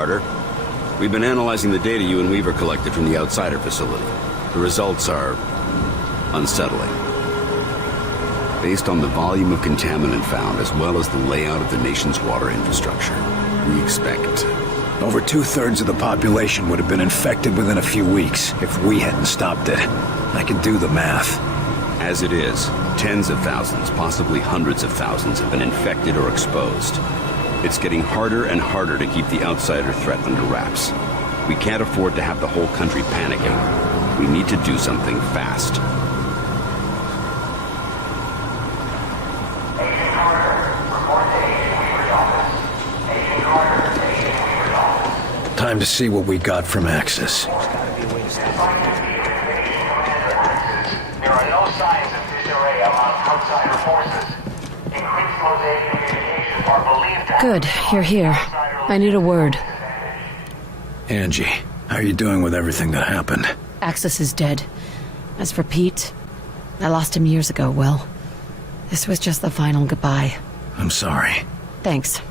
Carter. We've been analyzing the data you and Weaver collected from the Outsider facility. The results are unsettling. Based on the volume of contaminant found, as well as the layout of the nation's water infrastructure, we expect... Over 2/3 of the population would have been infected within a few weeks if we hadn't stopped it. I can do the math. As it is, tens of thousands, possibly hundreds of thousands, have been infected or exposed. It's getting harder and harder to keep the outsider threat under wraps. We can't afford to have the whole country panicking. We need to do something fast. Time to see what we got from Axis. There are no signs of disarray among outsider forces. Increased mosaic communications are believed to have... Good, you're here. I need a word. Angie, how are you doing with everything that happened? Axis is dead. As for Pete, I lost him years ago, Will. This was just the final goodbye. I'm sorry. Thanks.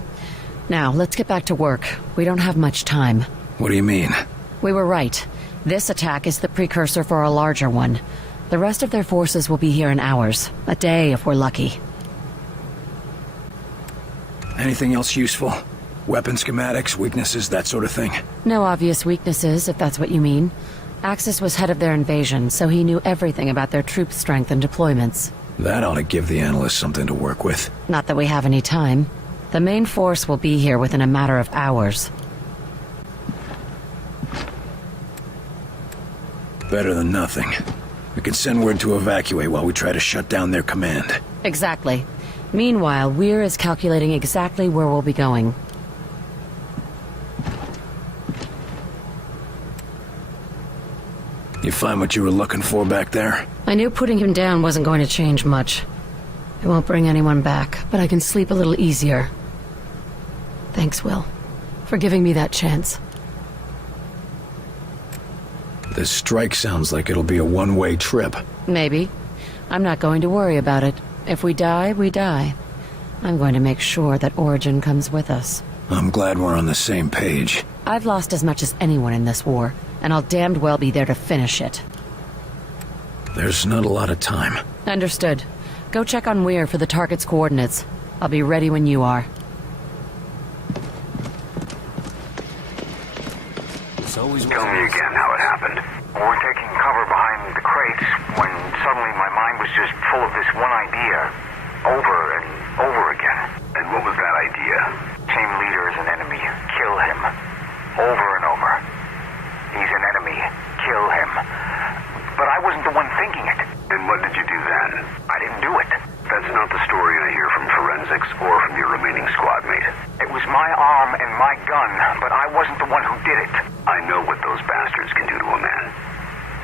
Now, let's get back to work. We don't have much time. What do you mean? We were right. This attack is the precursor for a larger one. The rest of their forces will be here in hours. A day, if we're lucky. Anything else useful? Weapon schematics, weaknesses, that sort of thing? No obvious weaknesses, if that's what you mean. Axis was head of their invasion, so he knew everything about their troop strength and deployments. That ought to give the analysts something to work with. Not that we have any time. The main force will be here within a matter of hours. Better than nothing. We can send word to evacuate while we try to shut down their command. Exactly. Meanwhile, Weir is calculating exactly where we'll be going. You find what you were looking for back there? I knew putting him down wasn't going to change much. It won't bring anyone back, but I can sleep a little easier. Thanks, Will, for giving me that chance. This strike sounds like it'll be a one-way trip. Maybe. I'm not going to worry about it. If we die, we die. I'm going to make sure that Origin comes with us. I'm glad we're on the same page. I've lost as much as anyone in this war, and I'll damned well be there to finish it. There's not a lot of time. Understood. Go check on Weir for the target's coordinates. I'll be ready when you are. Tell me again how it happened. We're taking cover behind the crates when suddenly my mind was just full of this one idea. Over and over again. And what was that idea? Same leader as an enemy. Kill him. Over and over. He's an enemy. Kill him. But I wasn't the one thinking it. And what did you do then? I didn't do it. That's not the story I hear from forensics or from your remaining squad mate. It was my arm and my gun, but I wasn't the one who did it. I know what those bastards can do to a man.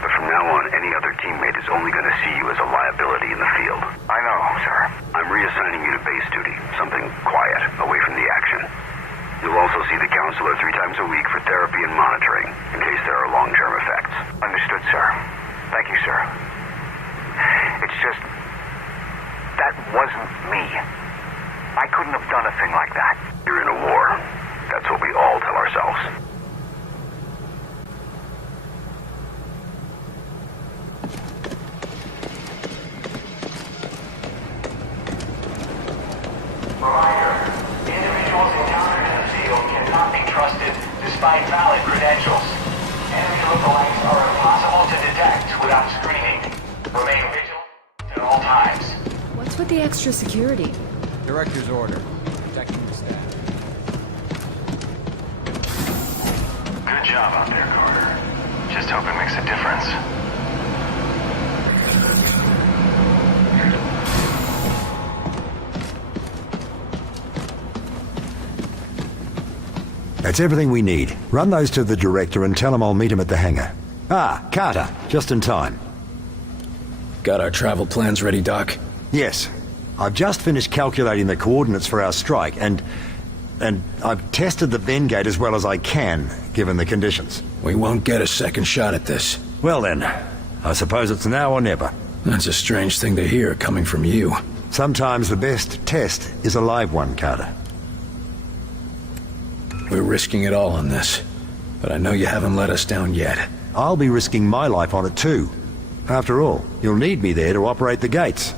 But from now on, any other teammate is only going to see you as a liability in the field. I know, sir. I'm reassigning you to base duty, something quiet, away from the action. You'll also see the counselor 3 times a week for therapy and monitoring, in case there are long-term effects. Understood, sir. Thank you, sir. It's just... that wasn't me. I couldn't have done a thing like that. You're in a war. That's what we all tell ourselves. Reminder, individuals encountered in the field cannot be trusted despite valid credentials. Enemy lookalikes are impossible to detect without screening. Remain vigilant at all times. What's with the extra security? Director's order. Protecting the staff. Good job out there, Carter. Just hope it makes a difference. That's everything we need. Run those to the director and tell him I'll meet him at the hangar. Ah, Carter, just in time. Got our travel plans ready, Doc? Yes. I've just finished calculating the coordinates for our strike, and I've tested the Ven gate as well as I can, given the conditions. We won't get a second shot at this. Well then, I suppose it's now or never. That's a strange thing to hear coming from you. Sometimes the best test is a live one, Carter. We're risking it all on this. But I know you haven't let us down yet. I'll be risking my life on it too. After all, you'll need me there to operate the gates.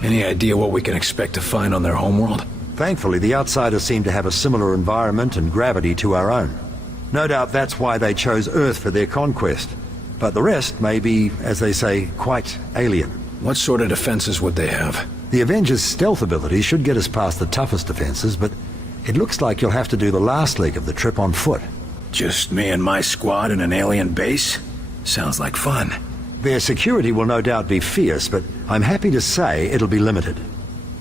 Any idea what we can expect to find on their homeworld? Thankfully, the outsiders seem to have a similar environment and gravity to our own. No doubt that's why they chose Earth for their conquest. But the rest may be, as they say, quite alien. What sort of defenses would they have? The Avengers' stealth ability should get us past the toughest defenses, but it looks like you'll have to do the last leg of the trip on foot. Just me and my squad in an alien base? Sounds like fun. Their security will no doubt be fierce, but I'm happy to say it'll be limited.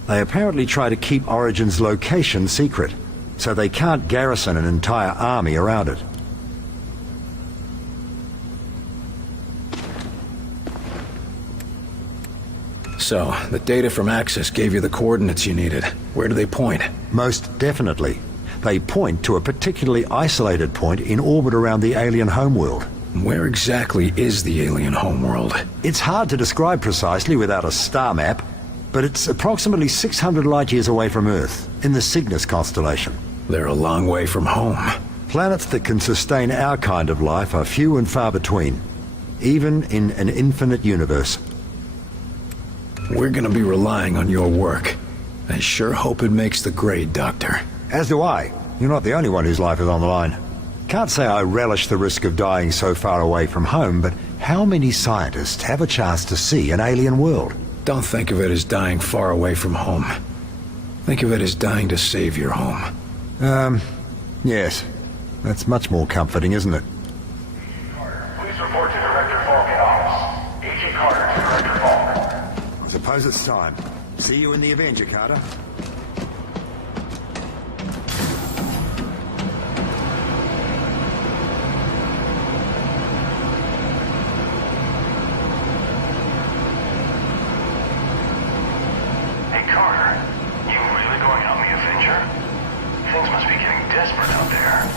They apparently try to keep Origin's location secret, so they can't garrison an entire army around it. So, the data from Axis gave you the coordinates you needed. Where do they point? Most definitely. They point to a particularly isolated point in orbit around the alien homeworld. Where exactly is the alien homeworld? It's hard to describe precisely without a star map, but it's approximately 600 light-years away from Earth, in the Cygnus constellation. They're a long way from home. Planets that can sustain our kind of life are few and far between, even in an infinite universe. We're gonna be relying on your work. I sure hope it makes the grade, Doctor. As do I. You're not the only one whose life is on the line. Can't say I relish the risk of dying so far away from home, but how many scientists have a chance to see an alien world? Don't think of it as dying far away from home. Think of it as dying to save your home. Yes. That's much more comforting, isn't it? Please report to Director Falk in office. Agent Carter to Director Falk. I suppose it's time. See you in the Avenger, Carter. Hey, Carter. You really going on the Avenger? Things must be getting desperate out there.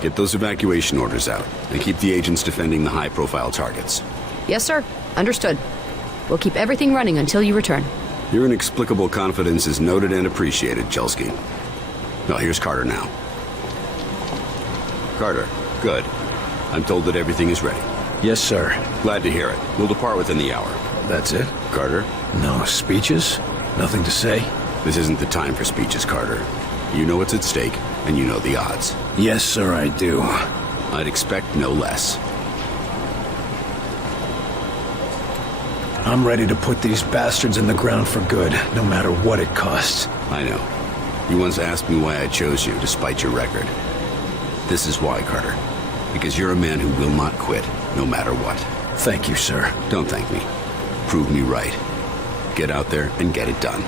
Get those evacuation orders out, and keep the agents defending the high-profile targets. Yes, sir. Understood. We'll keep everything running until you return. Your inexplicable confidence is noted and appreciated, Chelsky. Well, here's Carter now. Carter, good. I'm told that everything is ready. Yes, sir. Glad to hear it. We'll depart within the hour. That's it? Carter, No speeches? Nothing to say? this isn't the time for speeches, Carter. You know what's at stake, and you know the odds. Yes, sir, I do. I'd expect no less. I'm ready to put these bastards in the ground for good, no matter what it costs. I know. You once asked me why I chose you, despite your record. This is why, Carter. Because you're a man who will not quit, no matter what. Thank you, sir. Don't thank me. Prove me right. Get out there and get it done.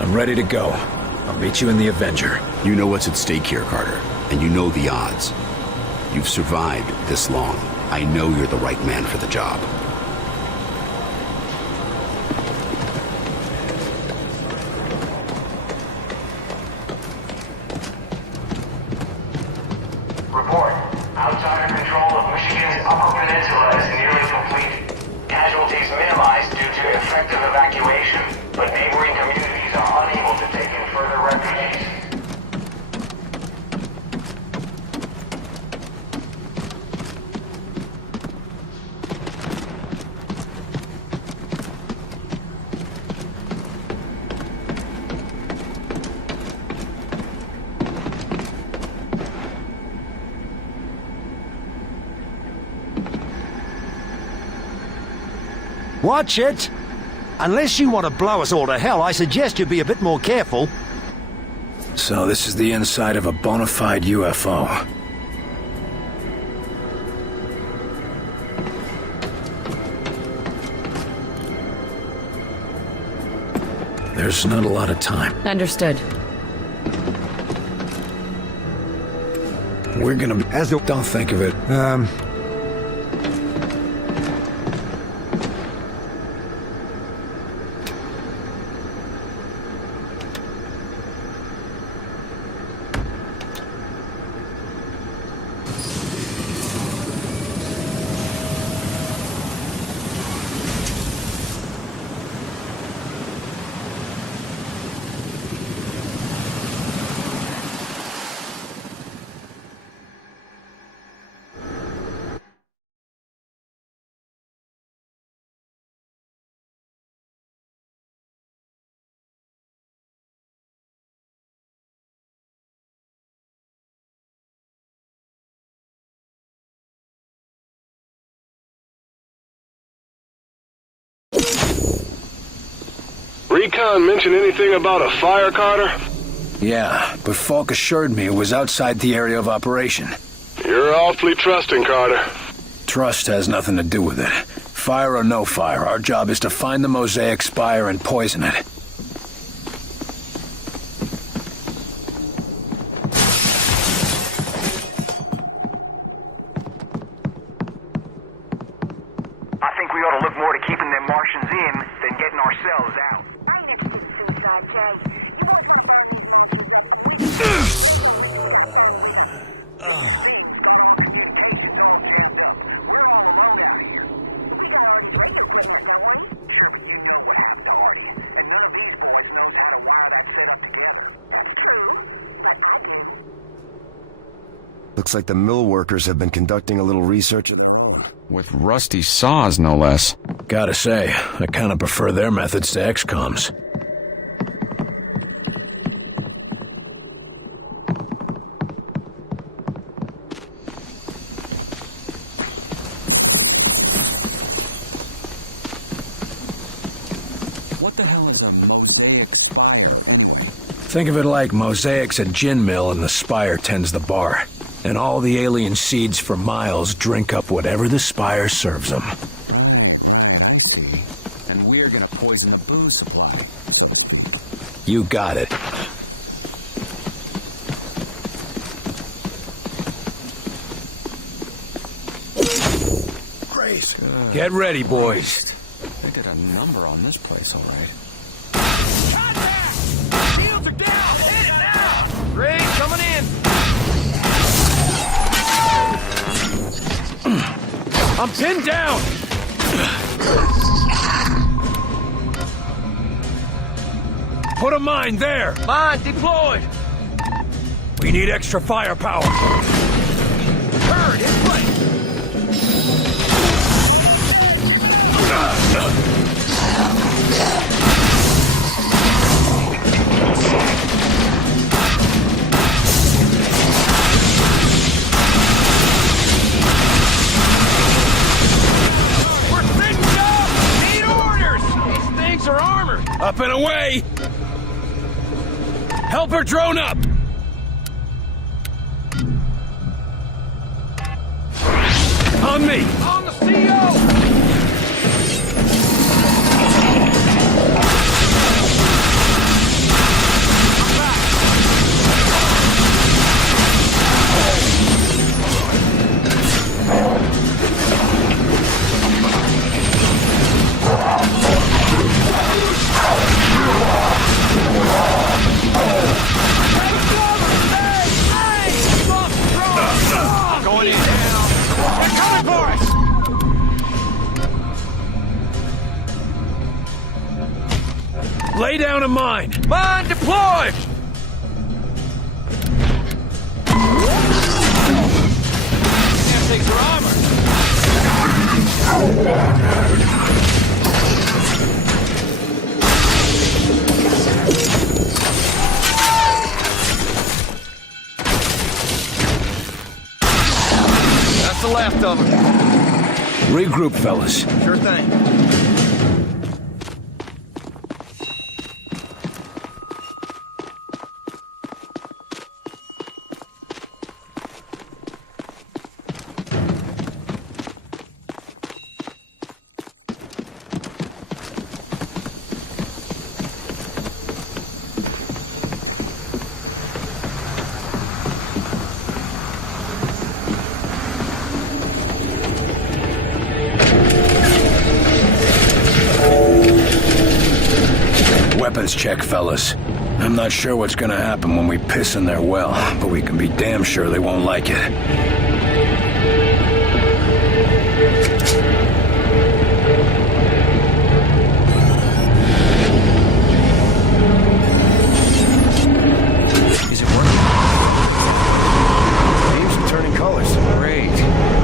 I'm ready to go. I'll meet you in the Avenger. You know what's at stake here, Carter, and you know the odds. You've survived this long. I know you're the right man for the job. Report. Outsider control of Michigan's Upper Peninsula is nearly complete. Casualties minimized due to effective evacuation, but neighboring communities are unable to take in further refugees. Watch it! Unless you want to blow us all to hell, I suggest you be a bit more careful. So this is the inside of a bona fide UFO. There's not a lot of time. Understood. We're gonna... Don't think of it. Recon mention anything about a fire, Carter? Yeah, but Falk assured me it was outside the area of operation. You're awfully trusting, Carter. Trust has nothing to do with it. Fire or no fire, our job is to find the Mosaic Spire and poison it. I think we ought to look more to keeping them Martians in than getting ourselves out. I ain't interested in suicide, Jay. You want We're all alone out here. we got already break equipment, don't we? Sure, but you know what happened to Artie. And none of these boys knows how to wire that setup together. That's true, but I do. Looks like the mill workers have been conducting a little research of their own. With rusty saws, no less. Gotta say, I kinda prefer their methods to XCOM's. What the hell is a mosaic? Think of it like Mosaic's a gin mill and the Spire tends the bar. And all the alien seeds for miles drink up whatever the Spire serves them. I see. And we're gonna poison the booze supply. You got it. Grace! Get ready, boys. They got a number on this place, all right. Shields are down! Hit it now! Great, coming in! I'm pinned down! Put a mine there! Mine deployed! We need extra firepower! Turn in place! We're finished up! Need orders! These things are armored! Up and away! Helper drone up! On me! On the CO! Going in down! They're coming for us! Lay down a mine! Mine deployed! Damn things are armored! That's the last of them. Regroup, fellas. Sure thing. Weapons check, fellas. I'm not sure what's gonna happen when we piss in their well, but we can be damn sure they won't like it. Is it working? Beams are turning colors. Great.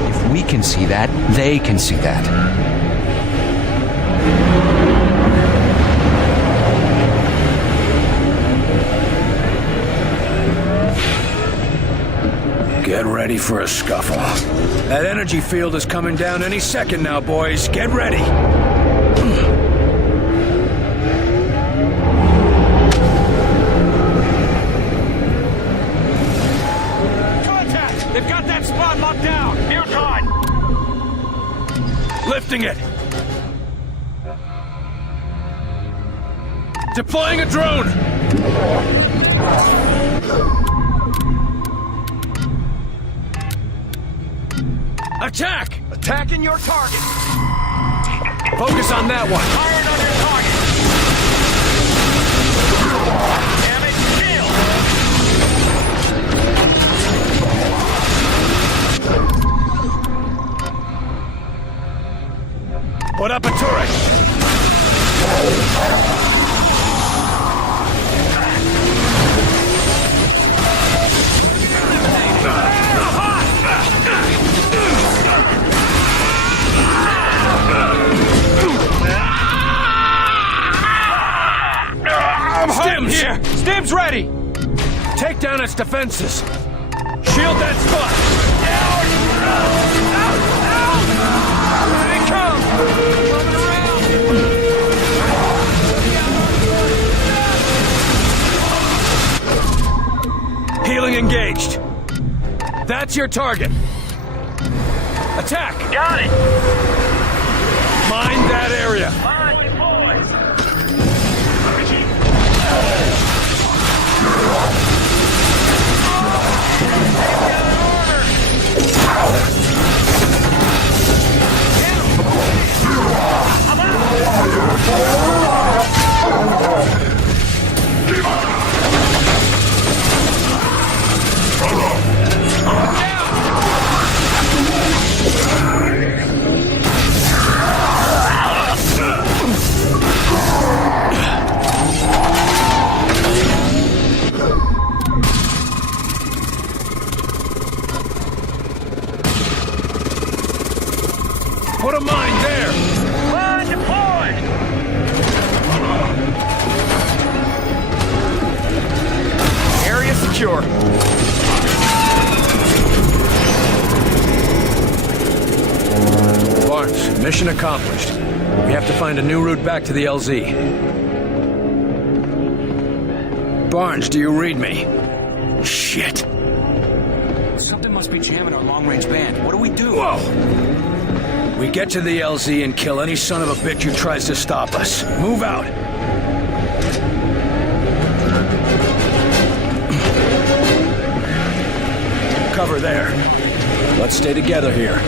If we can see that, they can see that. Get ready for a scuffle. That energy field is coming down any second now, boys. Get ready. Lifting it! Deploying a drone! Attack! Attacking your target! Focus on that one! Firing on your target! Damage still! Put up a turret! Stim here! Stim's ready! Take down its defenses! Shield that spot! Down! Out! Here they come! Healing engaged. That's your target. Attack! Got it! Mind that area. Fine, you boys! Put a mine there! Mine deployed! Area secure. Barnes, mission accomplished. We have to find a new route back to the LZ. Barnes, do you read me? Shit. Something must be jamming our long-range band. What do we do? Whoa! We get to the LZ and kill any son of a bitch who tries to stop us. Move out. Cover there. Let's stay together here.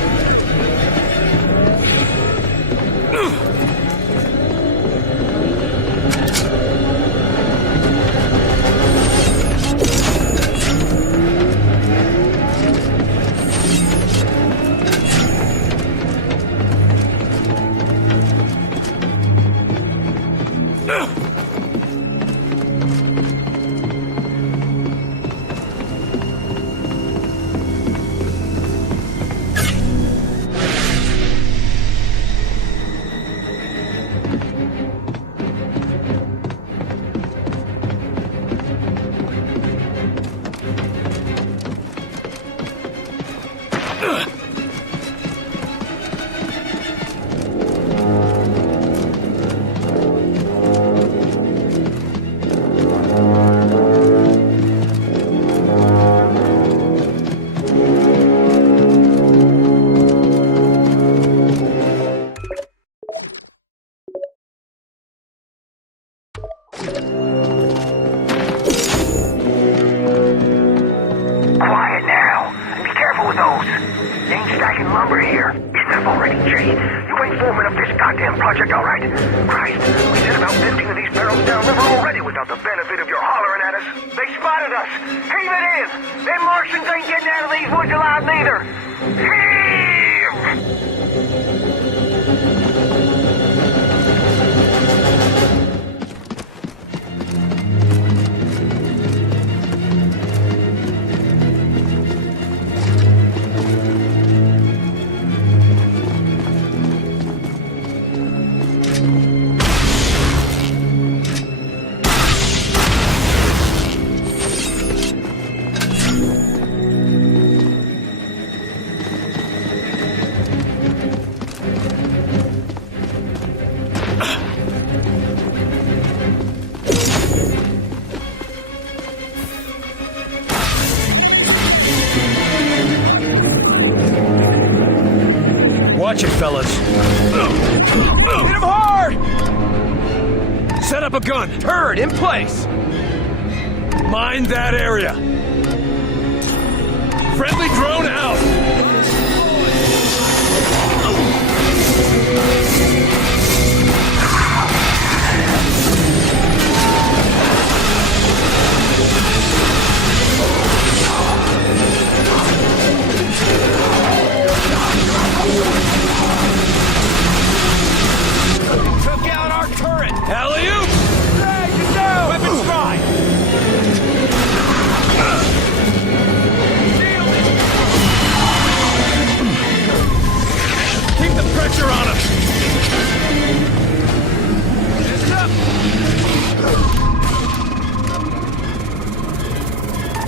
Quiet now. Be careful with those. You ain't stacking lumber here. Isn't that already, Jay? You ain't foreman of this goddamn project, all right? Christ, we sent about 15 of these barrels downriver already without the benefit of your hollering at us. They spotted us. Heave it in. Them Martians ain't getting out of these woods alive neither. Heave! Watch it, fellas. Hit him hard! Set up a gun. Turret in place! Mind that area. Friendly drone out. Took out our turret! Alley-oop! Hey, get down! Weapons dry! Keep the pressure on him. Listen up!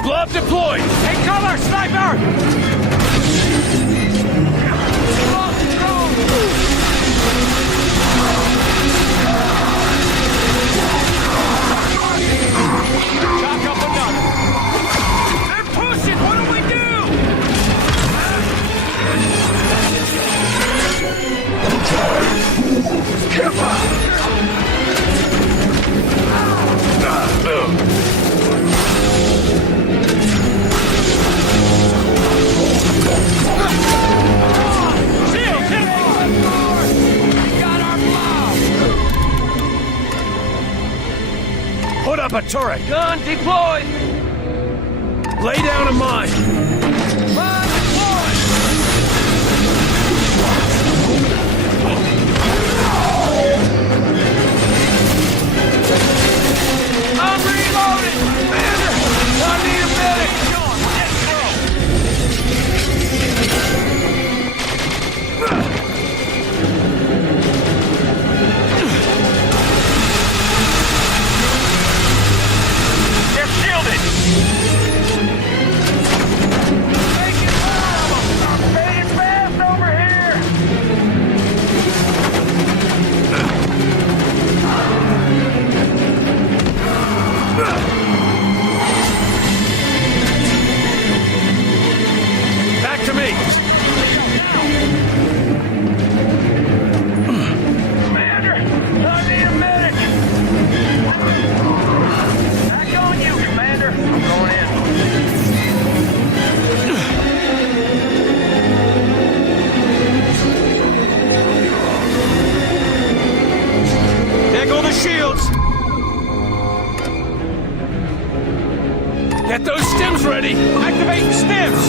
Glove deployed. Take cover, sniper! Lost drone! Knock up another! They're pushing! What do we do? Shield, hit him! We got our blob! Put up a turret. Gun deployed! Lay down a mine. Mine deployed! I'm reloading! Commander! I need a medic! Sean, get through! They're shielded! Make it fire! I'm fading fast over here! Back to me. Commander! I need a medic! Back on you, Commander! I'm going in. There go the shields. Get those stims ready. Activate the stims!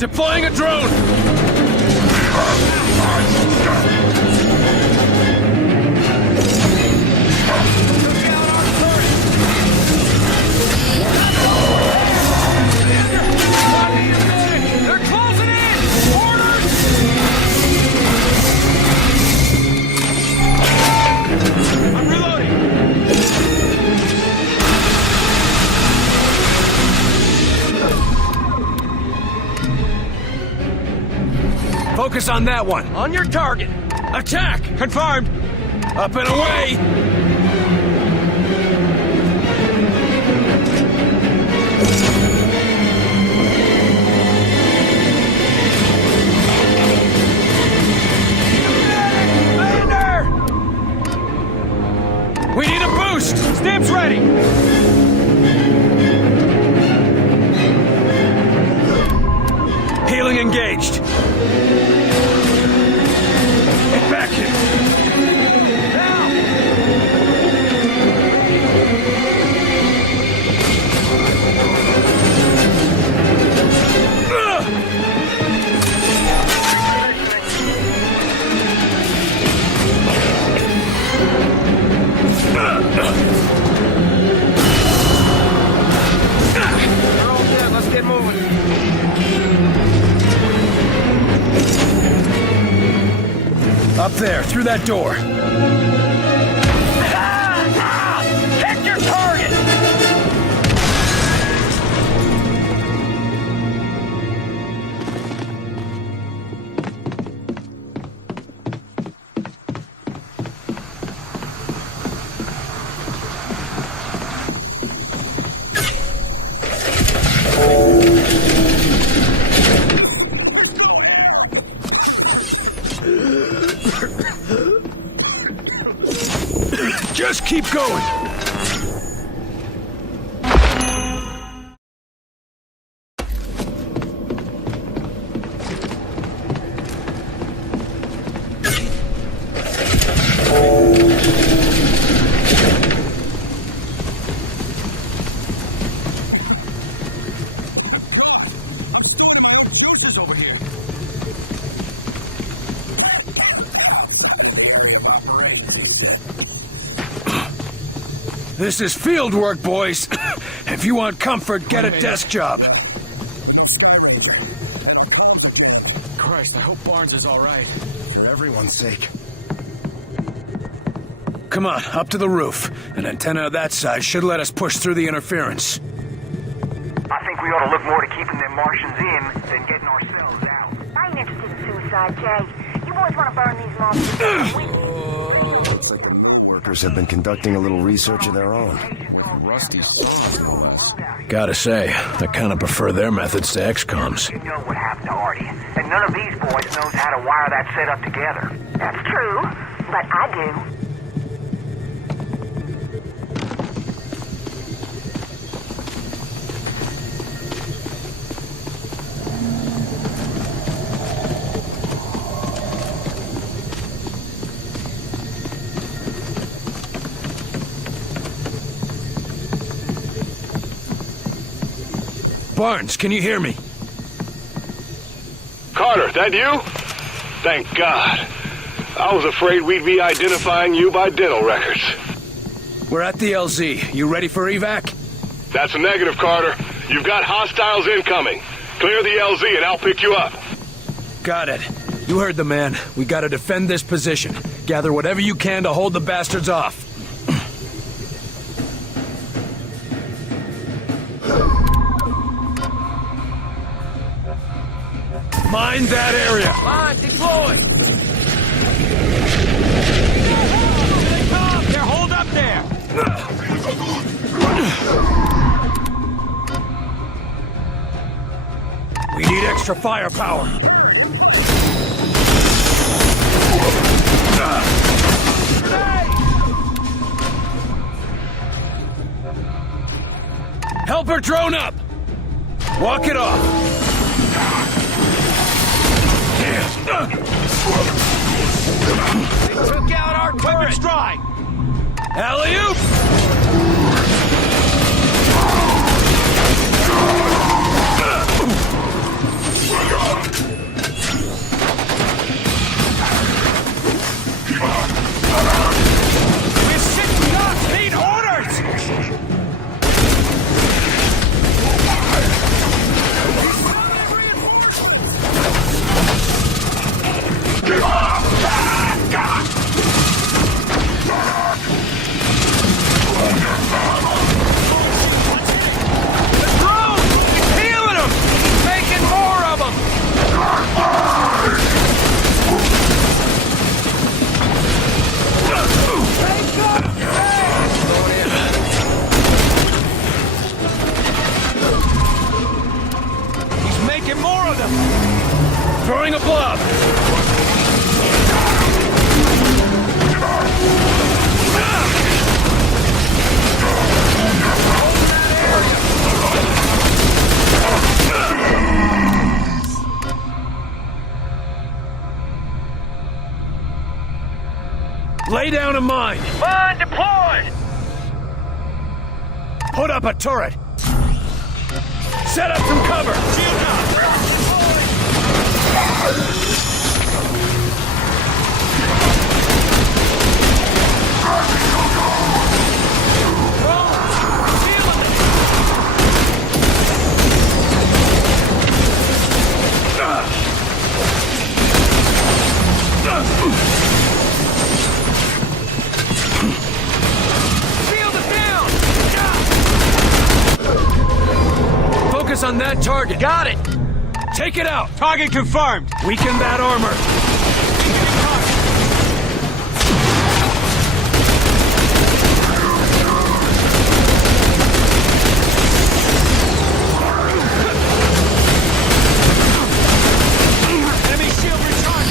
Deploying a drone. They're closing in! Orders! I'm reloading! Focus on that one. On your target! Attack! Confirmed! Up and away! Commander! We need a boost! Stamps ready! Healing engaged. Get back here. They're all dead. Let's get moving. Up there, through that door. Check Keep going! Zeus is over here. This is field work, boys. If you want comfort, get a desk job. Christ, I hope Barnes is all right. For everyone's sake. Come on, up to the roof. An antenna of that size should let us push through the interference. I think we ought to look more to keeping them Martians in than getting ourselves out. I ain't interested in suicide, Jay. You boys want to burn these monsters. Looks like the mill workers have been conducting a little research of their own. Rusty sauce, no less. Gotta say, I kinda prefer their methods to XCOM's. You know what happened to Artie, and none of these boys knows how to wire that setup together. That's true, but I do. Barnes, can you hear me? Carter, that you? Thank God. I was afraid we'd be identifying you by dental records. We're at the LZ. You ready for evac? That's a negative, Carter. You've got hostiles incoming. Clear the LZ and I'll pick you up. Got it. You heard the man. We gotta defend this position. Gather whatever you can to hold the bastards off. Mind that area! On, deploy! Here they come! They're holed up there! We need extra firepower! Helper drone up! Walk it off! They took out our turret! Strike! Alley-oop! We're sitting ducks! Need orders! Throwing a blob! Lay down a mine! Mine deployed! Put up a turret! Set up some cover! Shield up! Focus on that target! Got it! Take it out! Target confirmed! Weaken that armor! Enemy shield recharged!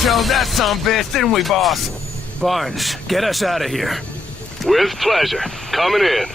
showed that sumbitch, didn't we, boss? Barnes, get us out of here. With pleasure. Coming in.